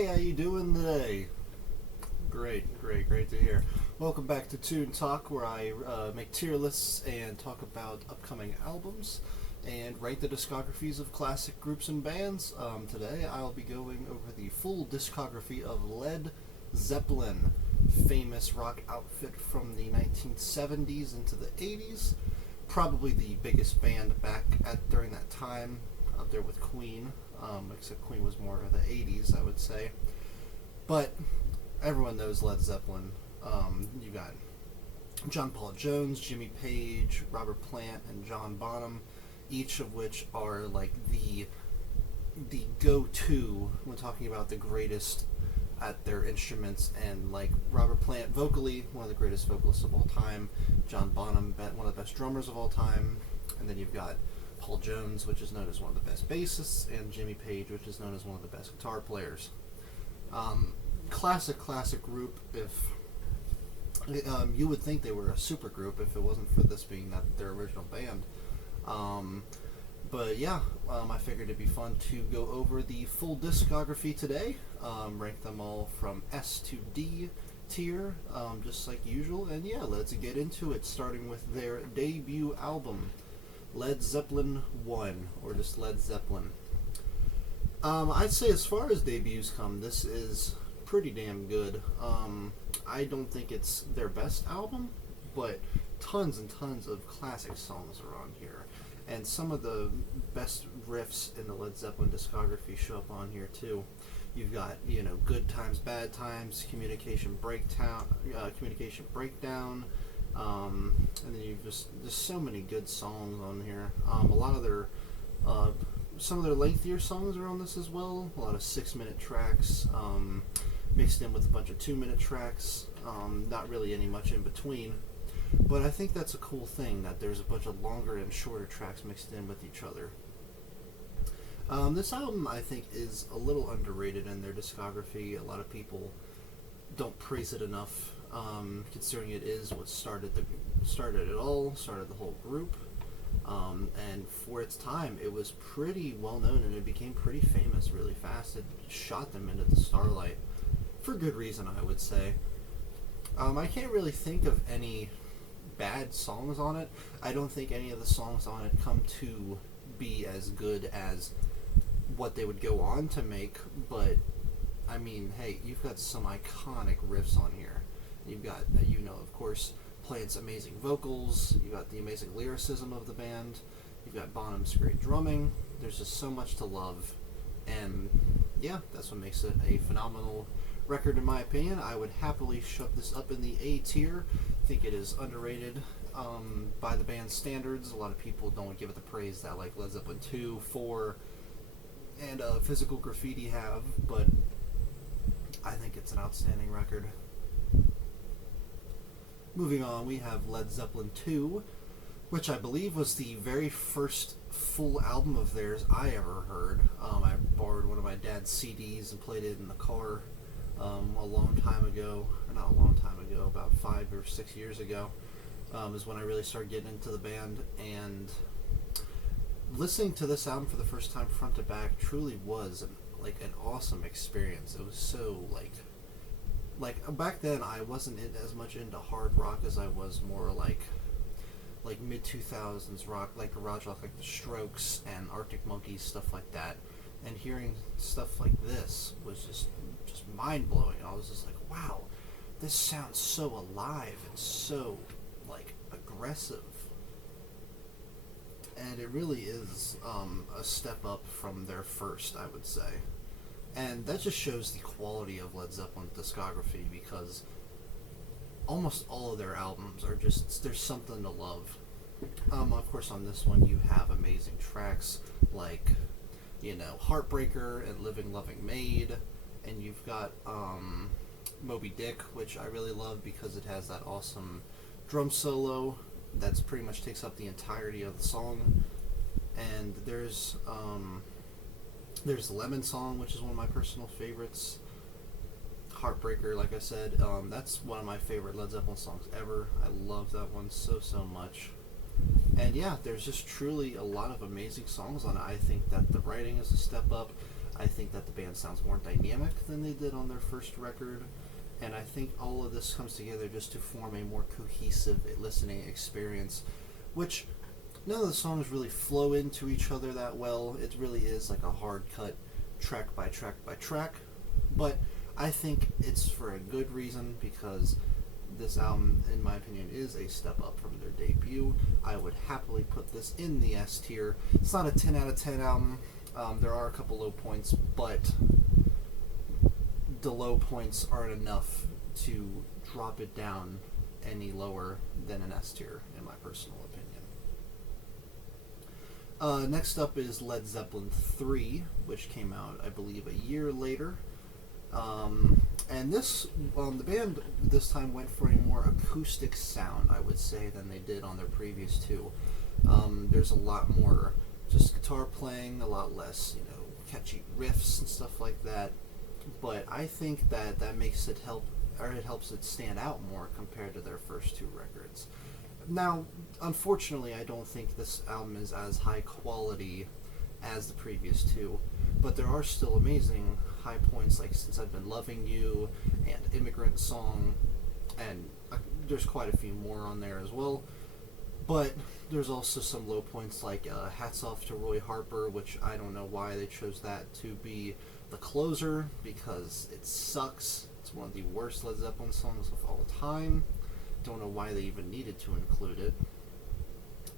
Hey, how you doing today? Great to hear. Welcome back to Tune Talk, where I make tier lists and talk about upcoming albums and rate the discographies of classic groups and bands. Today, I'll be going over the full discography of Led Zeppelin, famous rock outfit from the 1970s into the 80s. Probably the biggest band back at during that time, up there with Queen. Except Queen was more of the 80s, I would say. But everyone knows Led Zeppelin. You got John Paul Jones, Jimmy Page, Robert Plant, and John Bonham, each of which are like the go-to when talking about the greatest at their instruments. And like Robert Plant vocally, one of the greatest vocalists of all time. John Bonham, one of the best drummers of all time. And then you've got Paul Jones, which is known as one of the best bassists, and Jimmy Page, which is known as one of the best guitar players. Classic group. If you would think they were a super group if it wasn't for this being their original band. But yeah, I figured it'd be fun to go over the full discography today, rank them all from S to D tier, just like usual. And yeah, let's get into it, starting with their debut album, Led Zeppelin 1, or just Led Zeppelin. I'd say as far as debuts come, this is pretty damn good. I don't think it's their best album, but tons and tons of classic songs are on here. And some of the best riffs in the Led Zeppelin discography show up on here too. You've got, Good Times, Bad Times, Communication Breakdown, and then you've just so many good songs on here. A lot of their some of their lengthier songs are on this as well. A lot of 6-minute tracks, mixed in with a bunch of 2-minute tracks. Not really any much in between, but I think that's a cool thing that there's a bunch of longer and shorter tracks mixed in with each other. This album, I think, is a little underrated in their discography. A lot of people don't praise it enough, considering it is what started it all, started the whole group. And for its time, it was pretty well known, and it became pretty famous really fast. It shot them into the starlight, for good reason, I would say. I can't really think of any bad songs on it. I don't think any of the songs on it come to be as good as what they would go on to make, but I mean, hey, you've got some iconic riffs on here. You've got, of course, Plant's amazing vocals. You've got the amazing lyricism of the band. You've got Bonham's great drumming. There's just so much to love. And yeah, that's what makes it a phenomenal record in my opinion. I would happily shove this up in the A tier. I think it is underrated by the band's standards. A lot of people don't give it the praise that like Led Zeppelin 2, 4, and Physical Graffiti have, but I think it's an outstanding record. Moving on, we have Led Zeppelin 2, which I believe was the very first full album of theirs I ever heard. I borrowed one of my dad's CDs and played it in the car a long time ago. Or not a long time ago, about 5 or 6 years ago, is when I really started getting into the band. And listening to this album for the first time front to back truly was an awesome experience. It was so like back then I wasn't as much into hard rock as I was more like mid 2000s rock, like garage rock, like the Strokes and Arctic Monkeys, stuff like that. And hearing stuff like this was just mind blowing. I was just like, wow, this sounds so alive and so like aggressive. And it really is a step up from their first, I would say. And that just shows the quality of Led Zeppelin's discography, because almost all of their albums are just, there's something to love. Of course, on this one you have amazing tracks like, Heartbreaker and Living Loving Maid, and you've got Moby Dick, which I really love because it has that awesome drum solo that's pretty much takes up the entirety of the song. And there's Lemon Song, which is one of my personal favorites. Heartbreaker, like I said, that's one of my favorite Led Zeppelin songs ever. I love that one so much. And yeah, there's just truly a lot of amazing songs on it. I think that the writing is a step up. I think that the band sounds more dynamic than they did on their first record, and I think all of this comes together just to form a more cohesive listening experience, which none of the songs really flow into each other that well. It really is like a hard cut, track by track by track, but I think it's for a good reason, because this album, in my opinion, is a step up from their debut. I would happily put this in the S tier. It's not a 10 out of 10 album. There are a couple low points, but the low points aren't enough to drop it down any lower than an S tier, in my personal opinion. Next up is Led Zeppelin 3, which came out, I believe, a year later. And this, the band this time went for a more acoustic sound, I would say, than they did on their previous two. There's a lot more just guitar playing, a lot less, catchy riffs and stuff like that. But I think that makes it it helps it stand out more compared to their first two records. Now, unfortunately, I don't think this album is as high quality as the previous two, but there are still amazing high points, like Since I've Been Loving You and Immigrant Song, and there's quite a few more on there as well. But there's also some low points, like Hats Off to Roy Harper, which I don't know why they chose that to be the closer, because it sucks. It's one of the worst Led Zeppelin songs of all time. Don't know why they even needed to include it.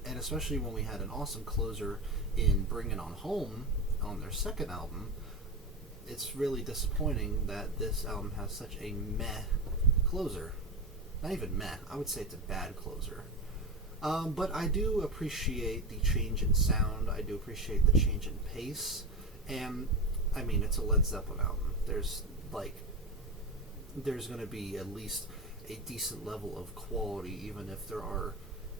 And especially when we had an awesome closer in Bring It On Home on their second album, it's really disappointing that this album has such a meh closer. Not even meh, I would say it's a bad closer. But I do appreciate the change in sound, I do appreciate the change in pace, and I mean, it's a Led Zeppelin album. There's going to be at least a decent level of quality, even if there are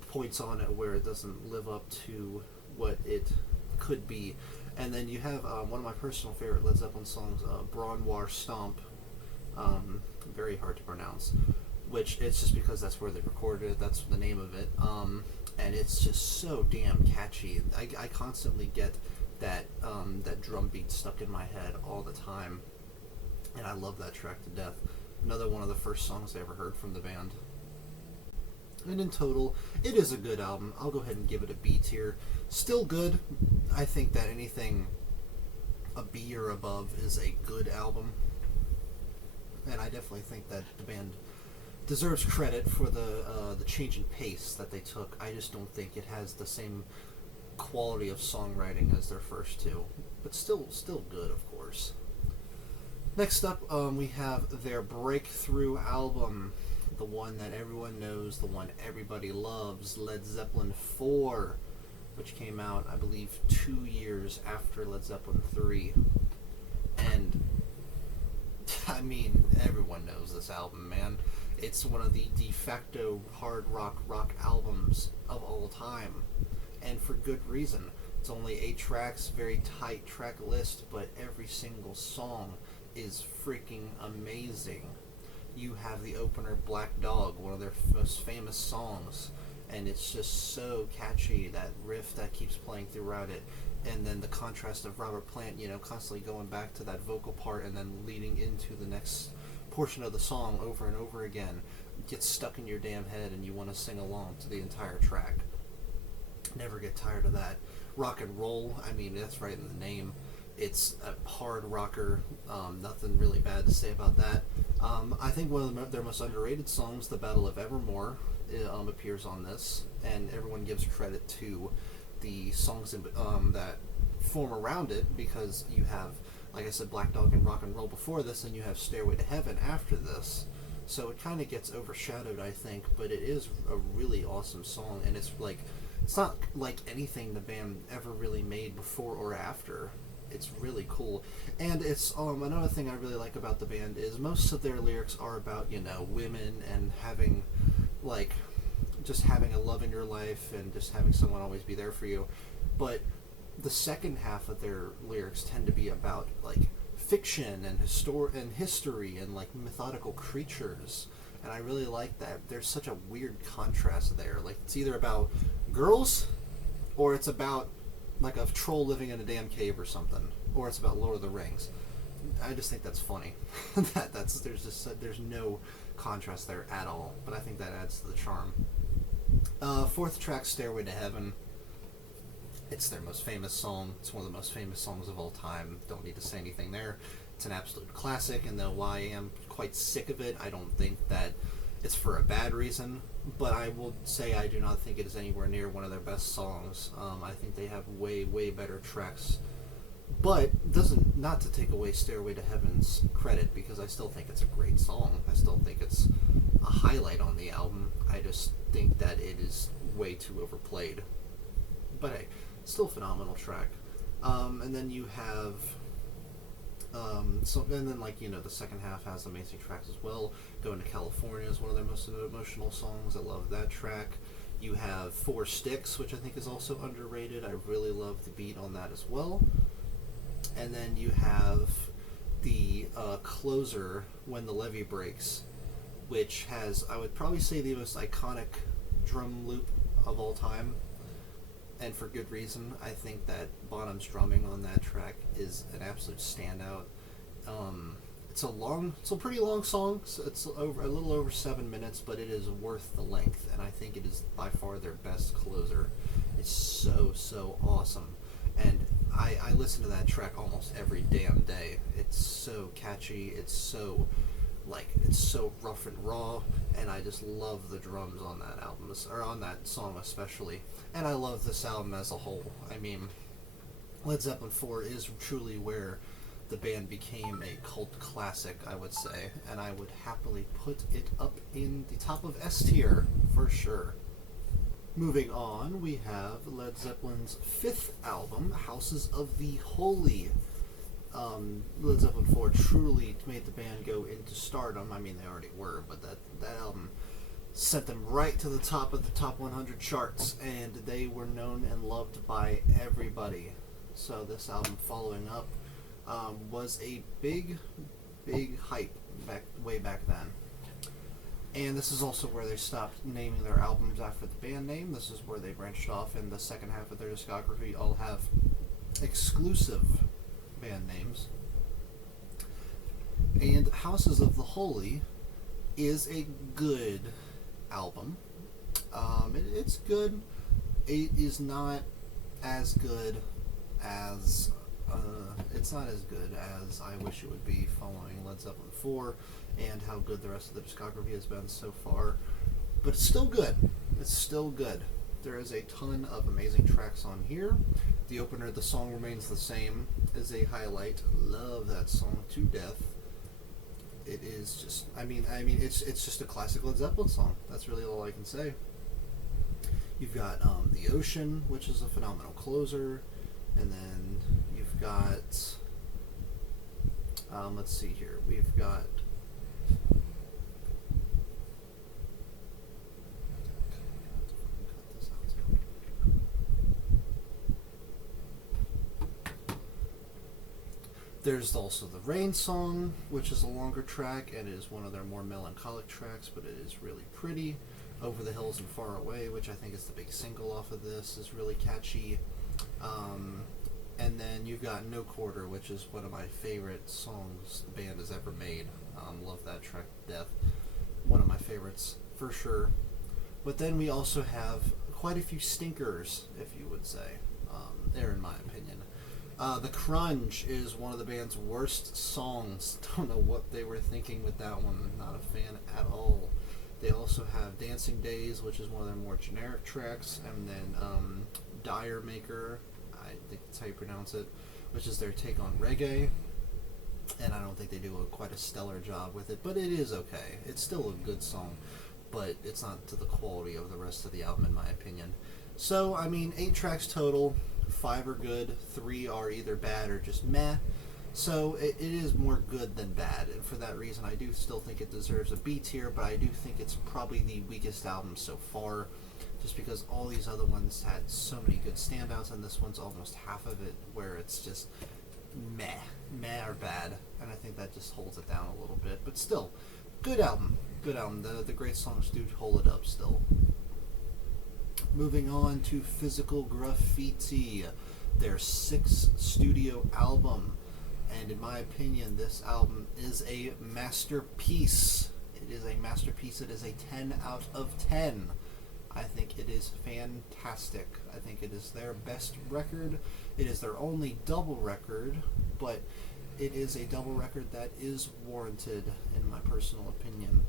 points on it where it doesn't live up to what it could be. And then you have one of my personal favorite Led Zeppelin songs, Braun War Stomp, very hard to pronounce, which it's just because that's where they recorded it, that's the name of it, and it's just so damn catchy. I constantly get that drum beat stuck in my head all the time, and I love that track to death. Another one of the first songs I ever heard from the band. And in total, it is a good album. I'll go ahead and give it a B tier. Still good. I think that anything a B or above is a good album. And I definitely think that the band deserves credit for the change in pace that they took. I just don't think it has the same quality of songwriting as their first two. But still good, of course. Next up, we have their breakthrough album, the one that everyone knows, the one everybody loves, Led Zeppelin 4, which came out, I believe, 2 years after Led Zeppelin 3. And, I mean, everyone knows this album, man. It's one of the de facto hard rock albums of all time, and for good reason. It's only 8 tracks, very tight track list, but every single song is freaking amazing. You have the opener, Black Dog, one of their most famous songs, and it's just so catchy, that riff that keeps playing throughout it, and then the contrast of Robert Plant, constantly going back to that vocal part and then leading into the next portion of the song over and over again, gets stuck in your damn head and you want to sing along to the entire track. Never get tired of that. Rock and roll, I mean, that's right in the name. It's a hard rocker, nothing really bad to say about that. I think one of their most underrated songs, The Battle of Evermore, appears on this, and everyone gives credit to the songs that form around it, because you have, like I said, Black Dog and Rock and Roll before this, and you have Stairway to Heaven after this. So it kind of gets overshadowed, I think, but it is a really awesome song, and it's not like anything the band ever really made before or after. It's really cool. And it's another thing I really like about the band is most of their lyrics are about, women and having, just having a love in your life and just having someone always be there for you. But the second half of their lyrics tend to be about, fiction and history and, mythological creatures. And I really like that. There's such a weird contrast there. It's either about girls or it's about like a troll living in a damn cave or something, or it's about Lord of the Rings. I just think that's funny. There's no contrast there at all, but I think that adds to the charm. Fourth track, Stairway to Heaven. It's their most famous song. It's one of the most famous songs of all time. Don't need to say anything there. It's an absolute classic, and though I am quite sick of it, I don't think that it's for a bad reason, but I will say I do not think it is anywhere near one of their best songs. I think they have way, way better tracks. But doesn't, not to take away Stairway to Heaven's credit, because I still think it's a great song. I still think it's a highlight on the album. I just think that it is way too overplayed. But hey, still a phenomenal track. And then you have and then the second half has amazing tracks as well. Going to California is one of their most emotional songs. I love that track. You have Four Sticks, which I think is also underrated. I really love the beat on that as well. And then you have the closer, When the Levee Breaks, which has, I would probably say, the most iconic drum loop of all time. And for good reason. I think that Bonham's drumming on that track is an absolute standout. It's a pretty long song. So it's a little over 7 minutes, but it is worth the length, and I think it is by far their best closer. It's so awesome, and I listen to that track almost every damn day. It's so catchy. It's so rough and raw, and I just love the drums on that album, or on that song especially. And I love this album as a whole. I mean, Led Zeppelin 4 is truly where the band became a cult classic, I would say, and I would happily put it up in the top of S tier for sure. Moving on, we have Led Zeppelin's fifth album, Houses of the Holy. Led Zeppelin 4 truly made the band go into stardom. I mean, they already were, but that album sent them right to the top of the top 100 charts, and they were known and loved by everybody. So this album following up was a big hype way back then. And this is also where they stopped naming their albums after the band name. This is where they branched off, and the second half of their discography all have exclusive band names. And Houses of the Holy is a good album. It's good. It is not as good as it's not as good as I wish it would be, following Led Zeppelin 4 and how good the rest of the discography has been so far. But it's still good. It's still good. There is a ton of amazing tracks on here. The opener, The Song Remains the Same, is a highlight. Love that song to death. It is just, it's just a classic Led Zeppelin song. That's really all I can say. You've got The Ocean, which is a phenomenal closer. And then you've got, let's see here, we've got, there's also the Rain Song, which is a longer track, and it is one of their more melancholic tracks, but it is really pretty. Over the Hills and Far Away, which I think is the big single off of this, is really catchy. And then you've got No Quarter, which is one of my favorite songs the band has ever made. Love that track to death. One of my favorites, for sure. But then we also have quite a few stinkers, if you would say, there in my opinion. The Crunch is one of the band's worst songs. Don't know what they were thinking with that one. Not a fan at all. They also have Dancing Days, which is one of their more generic tracks, and then Dire Maker, I think that's how you pronounce it, which is their take on reggae, and I don't think they do quite a stellar job with it, but it is okay. It's still a good song, but it's not to the quality of the rest of the album, in my opinion. So, 8 tracks total, 5 are good, 3 are either bad or just meh. So it is more good than bad, and for that reason I do still think it deserves a B tier, but I do think it's probably the weakest album so far, just because all these other ones had so many good standouts, and this one's almost half of it where it's just meh or bad, and I think that just holds it down a little bit. But still, good album. The great songs do hold it up still. Moving on to Physical Graffiti. their sixth studio album. And in my opinion, this album is a masterpiece. It is a masterpiece. It is a 10 out of 10. I think it is fantastic. I think it is their best record. It is their only double record, but it is a double record that is warranted, in my personal opinion.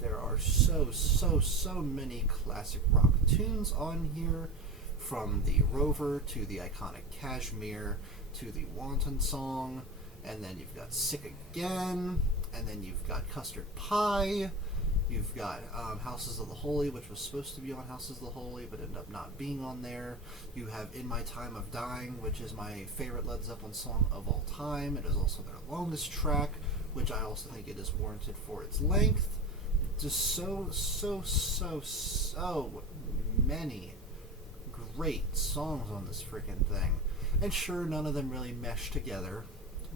There are so many classic rock tunes on here, from the Rover to the iconic Kashmir to the Wanton Song, and then you've got Sick Again, and then you've got Custard Pie. You've got Houses of the Holy, which was supposed to be on Houses of the Holy, but ended up not being on there. You have In My Time of Dying, which is my favorite Led Zeppelin song of all time. It is also their longest track, which I also think it is warranted for its length. Just so many great songs on this freaking thing. And sure, none of them really mesh together,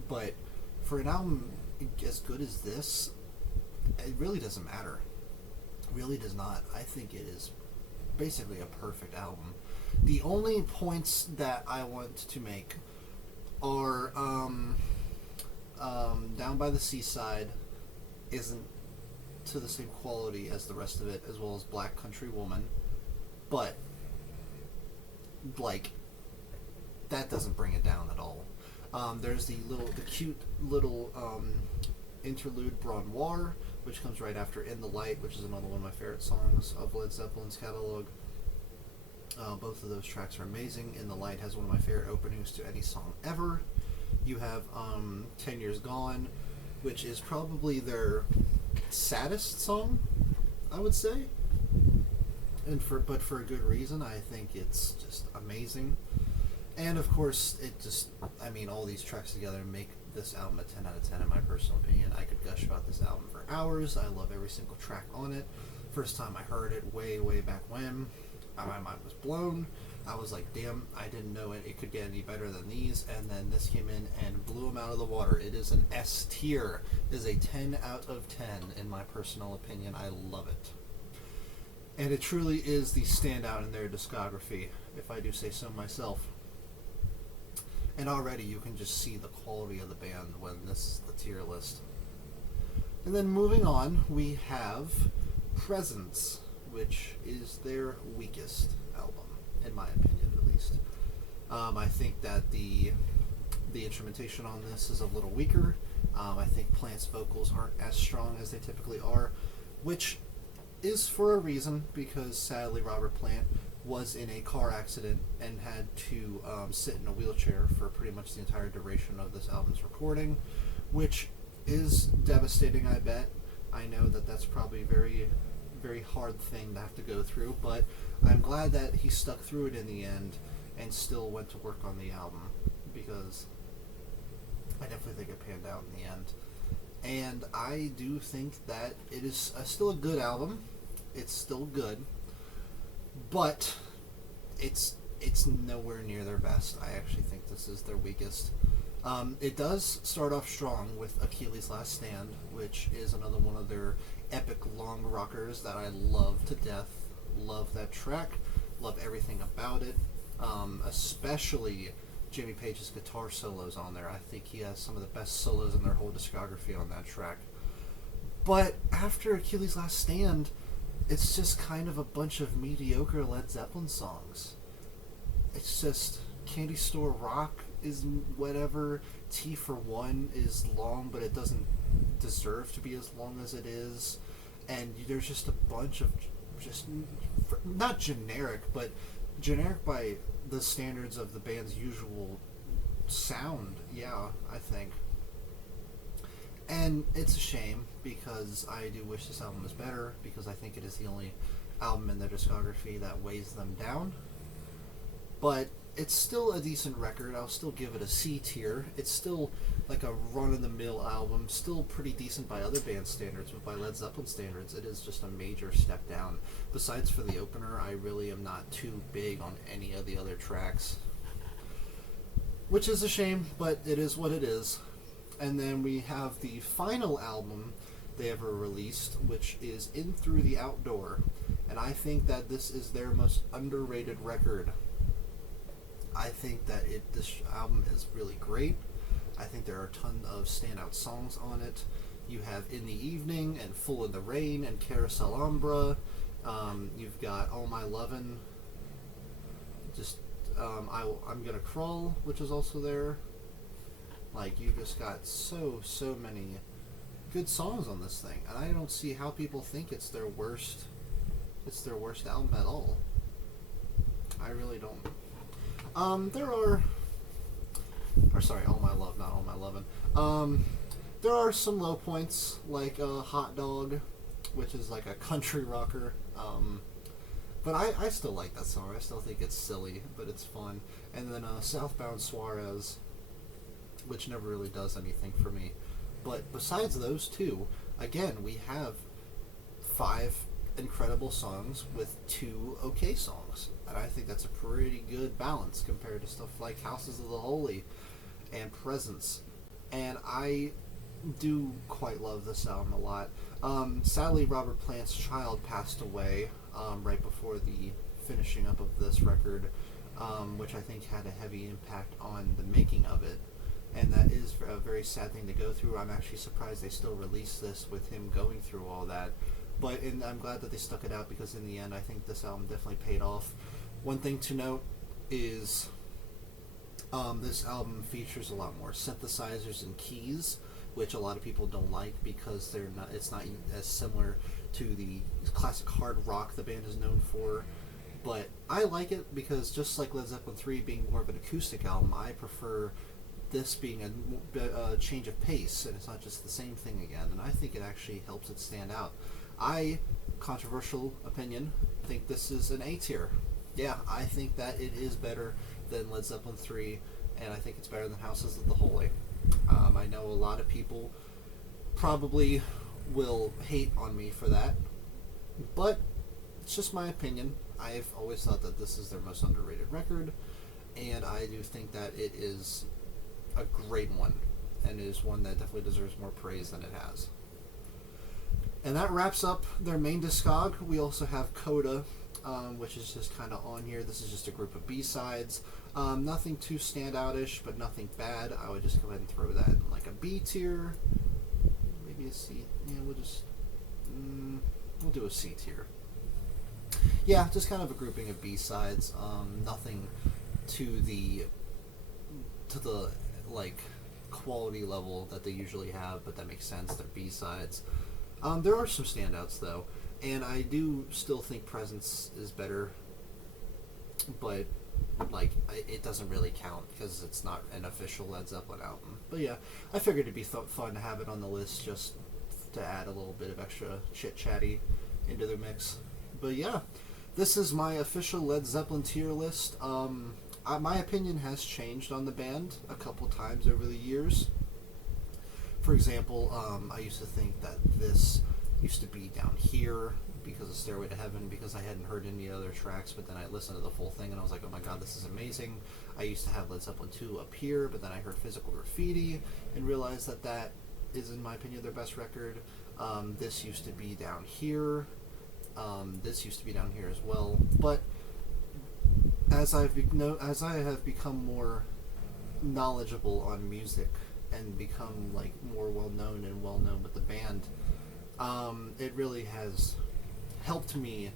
but for an album as good as this, it really doesn't matter. It really does not. I think it is basically a perfect album. The only points that I want to make are Down by the Seaside isn't to the same quality as the rest of it, as well as Black Country Woman, but like that doesn't bring it down at all. There's the cute little interlude Bras Noir, which comes right after In the Light, which is another one of my favorite songs of Led Zeppelin's catalog. Both of those tracks are amazing. In the Light has one of my favorite openings to any song ever. You have 10 Years Gone, which is probably their saddest song, I would say. But for a good reason. I think it's just amazing. And of course, all these tracks together make this album a 10 out of 10 in my personal opinion. I could gush about this album for hours. I love every single track on it. First time I heard it, way back when, my mind was blown. I was like, damn, I didn't know it could get any better than these. And then this came in and blew them out of the water. It is an S tier. It is a 10 out of 10 in my personal opinion. I love it. And it truly is the standout in their discography, if I do say so myself. And already you can just see the quality of the band when this is the tier list. And then moving on, we have Presence, which is their weakest album, in my opinion at least. I think that the instrumentation on this is a little weaker. I think Plant's vocals aren't as strong as they typically are, which is for a reason, because sadly Robert Plant was in a car accident and had to sit in a wheelchair for pretty much the entire duration of this album's recording, which is devastating, I bet. I know that that's probably a very hard thing to have to go through, but I'm glad that he stuck through it in the end and still went to work on the album, because I definitely think it panned out in the end. And I do think that it is still a good album. It's still good, but it's nowhere near their best. I actually think this is their weakest. It does start off strong with Achilles' Last Stand, which is another one of their epic long rockers that I love to death. Love that track. Love everything about it. Especially Jimmy Page's guitar solos on there. I think he has some of the best solos in their whole discography on that track. But after Achilles' Last Stand, it's just kind of a bunch of mediocre Led Zeppelin songs. It's just Candy Store Rock is whatever. T for One is long, but it doesn't deserve to be as long as it is. And there's just a bunch of just, not generic, but generic by the standards of the band's usual sound, yeah, I think. And it's a shame, because I do wish this album was better, because I think it is the only album in their discography that weighs them down. But it's still a decent record. I'll still give it a C tier. It's still like a run-of-the-mill album, still pretty decent by other band standards, but by Led Zeppelin standards, it is just a major step down. Besides for the opener, I really am not too big on any of the other tracks, which is a shame, but it is what it is. And then we have the final album they ever released, which is In Through the Outdoor, and I think that this is their most underrated record. I think that this album is really great. I think there are a ton of standout songs on it. You have In the Evening and Full in the Rain and Carousel Umbra. You've got All My Lovin', just I'm Gonna Crawl, which is also there. Like, you just got so many good songs on this thing, and I don't see how people think it's their worst album at all. I really don't. All My Love, not All My Lovin'. There are some low points, like Hot Dog, which is like a country rocker. But I still like that song. I still think it's silly, but it's fun. And then Southbound Suarez, which never really does anything for me. But besides those two, again, we have 5 incredible songs with 2 okay songs. And I think that's a pretty good balance compared to stuff like Houses of the Holy and Presence. And I do quite love this album a lot. Sadly, Robert Plant's child passed away right before the finishing up of this record, which I think had a heavy impact on the making of it. And that is a very sad thing to go through. I'm actually surprised they still released this with him going through all that. But I'm glad that they stuck it out, because in the end, I think this album definitely paid off. One thing to note is this album features a lot more synthesizers and keys, which a lot of people don't like because it's not as similar to the classic hard rock the band is known for. But I like it because, just like Led Zeppelin 3 being more of an acoustic album, I prefer this being a change of pace, and it's not just the same thing again, and I think it actually helps it stand out. Controversial opinion, think this is an A tier. Yeah, I think that it is better than Led Zeppelin 3, and I think it's better than Houses of the Holy. I know a lot of people probably will hate on me for that, but it's just my opinion. I've always thought that this is their most underrated record, and I do think that it is a great one, and is one that definitely deserves more praise than it has. And that wraps up their main discog. We also have Coda, which is just kind of on here. This is just a group of B-sides. Nothing too standoutish, but nothing bad. I would just go ahead and throw that in like a B tier. Maybe a C. Yeah, we'll do a C tier. Yeah, just kind of a grouping of B-sides. Nothing to the like quality level that they usually have, but that makes sense. They're B-sides. There are some standouts though, and I do still think Presence is better, but like it doesn't really count because it's not an official Led Zeppelin album. But yeah, I figured it'd be fun to have it on the list just to add a little bit of extra chit-chatty into the mix. But yeah, this is my official Led Zeppelin tier list. My opinion has changed on the band a couple times over the years. For example, I used to think that this used to be down here because of Stairway to Heaven, because I hadn't heard any other tracks, but then I listened to the full thing and I was like, oh my god, this is amazing. I used to have Led Zeppelin 2 up here, but then I heard Physical Graffiti and realized that that is, in my opinion, their best record. This used to be down here. This used to be down here as well. But as I have become more knowledgeable on music and become like more well known with the band, it really has helped me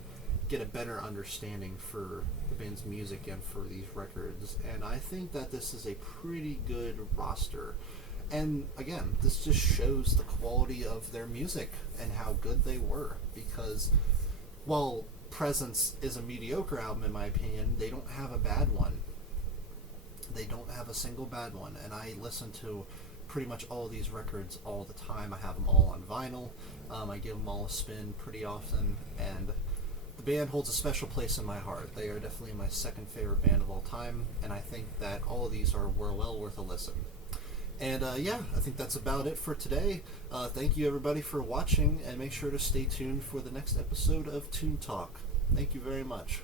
get a better understanding for the band's music and for these records, and I think that this is a pretty good roster. And again, this just shows the quality of their music and how good they were, because while Presence is a mediocre album in my opinion, they don't have a bad one. They don't have a single bad one, and I listen to pretty much all these records all the time. I have them all on vinyl. I give them all a spin pretty often, and the band holds a special place in my heart. They are definitely my second favorite band of all time, and I think that all of these were well worth a listen. And yeah, I think that's about it for today. Thank you everybody for watching, and make sure to stay tuned for the next episode of Toon Talk. Thank you very much.